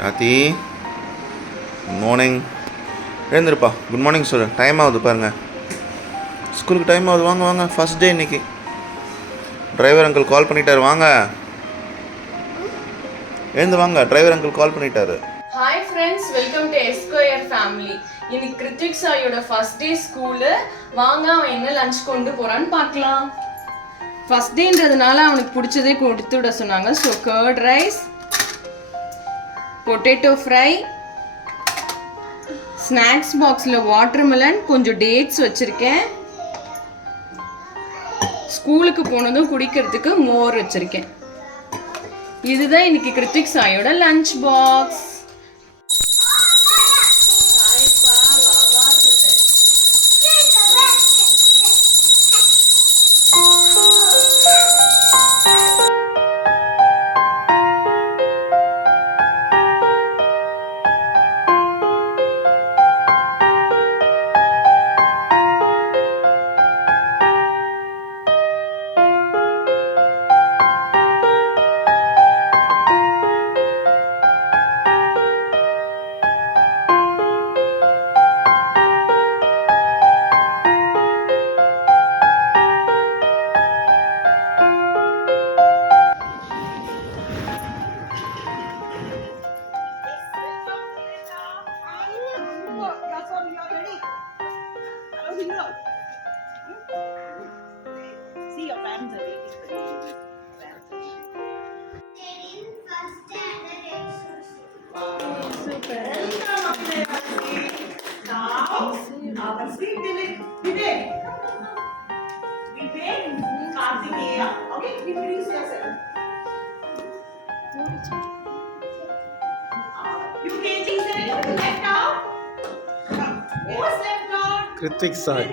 யாத்தி good morning. எழுந்திருப்பா. Good morning சொல்லு. டைம் ஆகுது பாருங்கள். ஸ்கூலுக்கு டைம் ஆகுது. வாங்க வாங்க. ஃபஸ்ட் டே இன்னைக்கு. டிரைவர் அங்கிள் கால் பண்ணிட்டாரு. வாங்க எழுந்து வாங்க. டிரைவர் அங்கிள் கால் பண்ணிட்டாரு. Hi friends, welcome to Esquire family. இன்னைக்கு கிருத்திக் சாயோட ஃபர்ஸ்ட் டே ஸ்கூலு. வாங்க அவன் என்ன லஞ்ச் கொண்டு போறான்னு பார்க்கலாம். ஃபர்ஸ்ட் டேன்றதுனால அவனுக்கு பிடிச்சதே கொடுத்து விட சொன்னாங்க. So curd rice, potato fry, snacks பாக்ஸில் வாட்டர்மெலன், கொஞ்சம் டேட்ஸ் வச்சுருக்கேன். ஸ்கூலுக்கு போனதும் குடிக்கிறதுக்கு மோர் வச்சுருக்கேன். இதுதான் இன்னைக்கு கிருத்திக் சாயோட lunch box. See your parents are waiting for you. Super. Now, our sweet Vivek. Vivek Kartikeya. Okay, introduce yourself. You can left out. Who was left out? Hrithik சாய்.